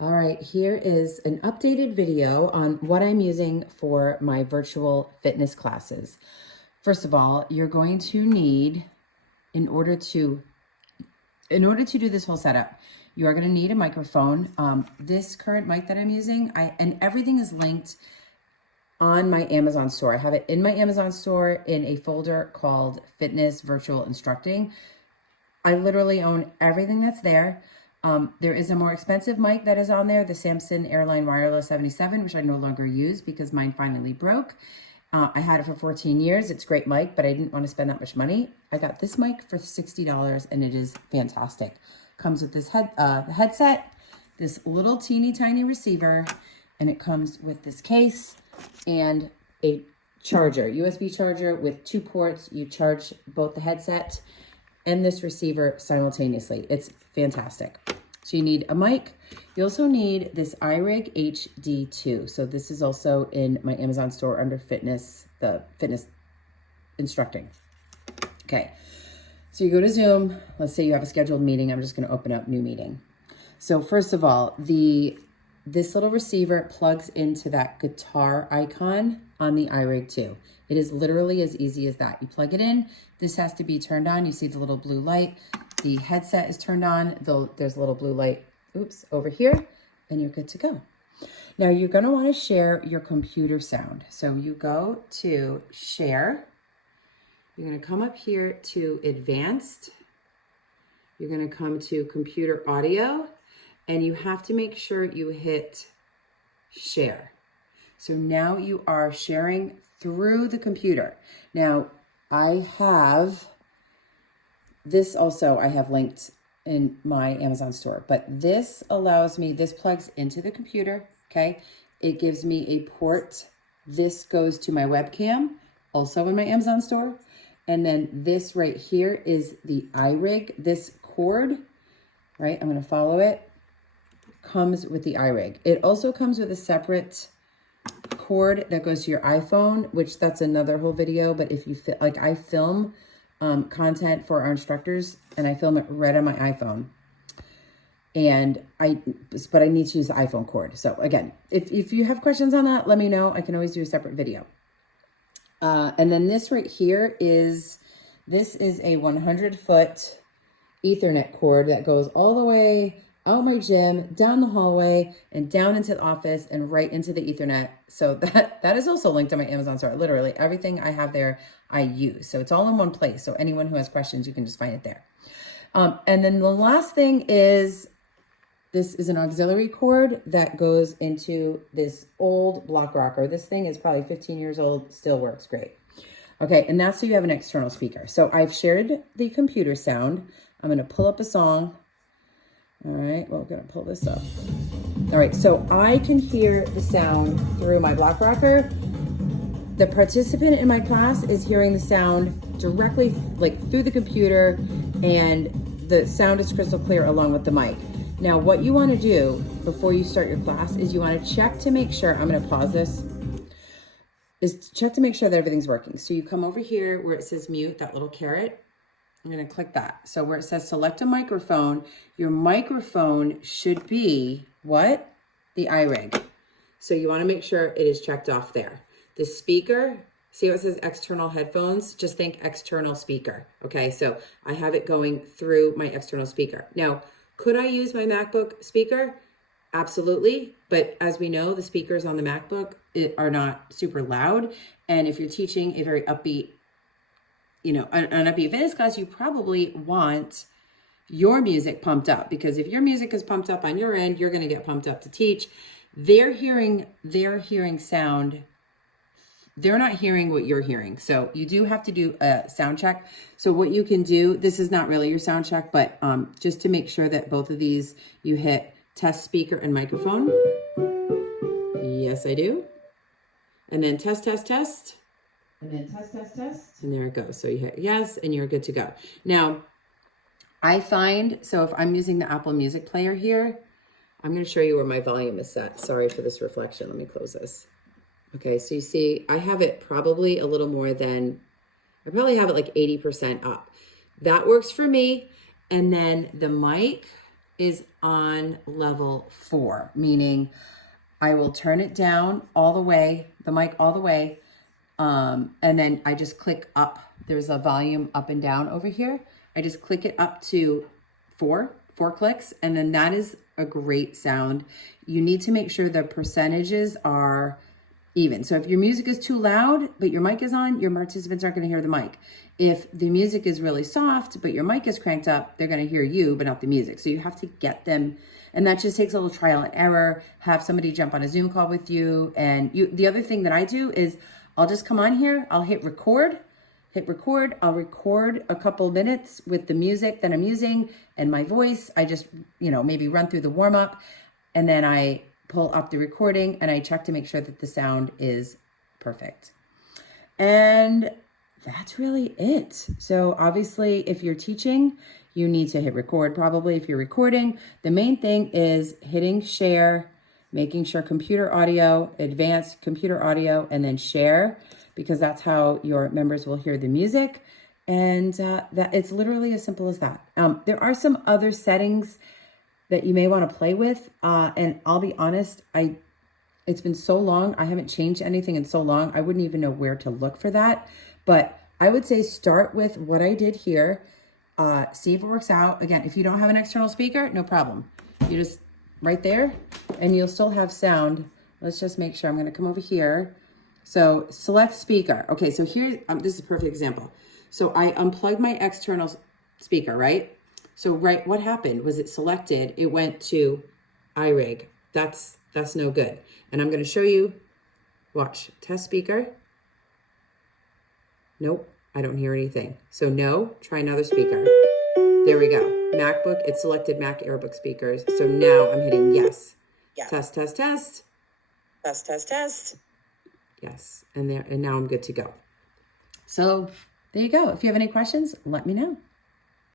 All right, here is an updated video on what I'm using for my virtual fitness classes. First of all, you're going to need, in order to do this whole setup, you are going to need a microphone. This current mic that I'm using, and everything is linked on my Amazon store. I have it in my Amazon store in a folder called Fitness Virtual Instructing. I literally own everything that's there. There is a more expensive mic that is on there, the Samson Airline Wireless 77, which I no longer use because mine finally broke. I had it for 14 years. It's a great mic, but I didn't want to spend that much money. I got this mic for $60 and it is fantastic. Comes with this headset, this little teeny tiny receiver, and it comes with this case and a charger, USB charger with 2 ports. You charge both the headset and this receiver simultaneously. It's fantastic. So you need a mic. You also need this iRig HD2. So this is also in my Amazon store under fitness, the fitness instructing. Okay, so you go to Zoom. Let's say you have a scheduled meeting. I'm just gonna open up new meeting. So first of all, this little receiver plugs into that guitar icon on the iRig 2. It is literally as easy as that. You plug it in. This has to be turned on. You see the little blue light. The headset is turned on. There's a little blue light, over here, and you're good to go. Now you're gonna wanna share your computer sound. So you go to share. You're gonna come up here to advanced. You're gonna come to computer audio, and you have to make sure you hit share. So now you are sharing through the computer. Now I have this also, I have linked in my Amazon store, but this allows me, this plugs into the computer, okay? It gives me a port. This goes to my webcam, also in my Amazon store. And then this right here is the iRig. This cord, right? I'm gonna follow it, comes with the iRig. It also comes with a separate cord that goes to your iPhone, which that's another whole video. But if you feel like, I film content for our instructors and I film it right on my iPhone, but I need to use the iPhone cord. So again, if you have questions on that, let me know. I can always do a separate video. And then this right here is a 100-foot Ethernet cord that goes all the way out my gym, down the hallway, and down into the office, and right into the Ethernet. So that is also linked to my Amazon store. Literally everything I have there, I use. So it's all in one place. So anyone who has questions, you can just find it there. And then the last thing is, this is an auxiliary cord that goes into this old block rocker. This thing is probably 15 years old, still works great. Okay, and that's so you have an external speaker. So I've shared the computer sound. I'm gonna pull up a song. All right, well, we're gonna pull this up. All right, so I can hear the sound through my block rocker. The participant in my class is hearing the sound directly, like through the computer, and the sound is crystal clear along with the mic. Now, what you wanna do before you start your class is you wanna check to make sure, I'm gonna pause this, is check to make sure that everything's working. So you come over here where it says mute, that little caret, I'm gonna click that. So where it says select a microphone, your microphone should be what? The iRig. So you wanna make sure it is checked off there. The speaker, see how it says external headphones? Just think external speaker, okay? So I have it going through my external speaker. Now, could I use my MacBook speaker? Absolutely, but as we know, the speakers on the MacBook are not super loud. And if you're teaching a very upbeat, an upbeat fitness class, you probably want your music pumped up, because if your music is pumped up on your end, you're gonna get pumped up to teach. They're hearing sound. They're not hearing what you're hearing. So you do have to do a sound check. So what you can do, this is not really your sound check, but just to make sure that both of these, you hit test speaker and microphone. Yes, I do. And then test, test, test. And then test, test, test. And there it goes. So you hit yes, and you're good to go. Now, I find, so if I'm using the Apple Music player here, I'm going to show you where my volume is set. Sorry for this reflection. Let me close this. Okay, so you see, I have it probably a little more than, I probably have it like 80% up. That works for me. And then the mic, is on level 4, meaning I will turn it down all the way, the mic all the way, and then I just click up. There's a volume up and down over here. I just click it up to 4 clicks, and then that is a great sound. You need to make sure the percentages are even. So if your music is too loud, but your mic is on, your participants aren't going to hear the mic. If the music is really soft, but your mic is cranked up, they're going to hear you, but not the music. So you have to get them. And that just takes a little trial and error. Have somebody jump on a Zoom call with you. And the other thing that I do is I'll just come on here. I'll hit record. I'll record a couple minutes with the music that I'm using and my voice. I just, maybe run through the warm up, and then I pull up the recording and I check to make sure that the sound is perfect. And that's really it. So obviously, if you're teaching, you need to hit record probably. If you're recording, the main thing is hitting share, making sure computer audio, advanced computer audio, and then share, because that's how your members will hear the music. And that it's literally as simple as that. There are some other settings that you may want to play with. And I'll be honest, it's been so long. I haven't changed anything in so long. I wouldn't even know where to look for that. But I would say start with what I did here. See if it works out. Again, if you don't have an external speaker, no problem. You just right there and you'll still have sound. Let's just make sure. I'm going to come over here. So select speaker. Okay, so here, this is a perfect example. So I unplugged my external speaker, right? So what happened was it selected, it went to iRig. That's no good. And I'm going to show you, watch, test speaker. Nope, I don't hear anything. So no, try another speaker. There we go. MacBook, it selected Mac AirBook speakers. So now I'm hitting yes. Yeah. Test, test, test. Test, test, test. Yes, and now I'm good to go. So there you go. If you have any questions, let me know.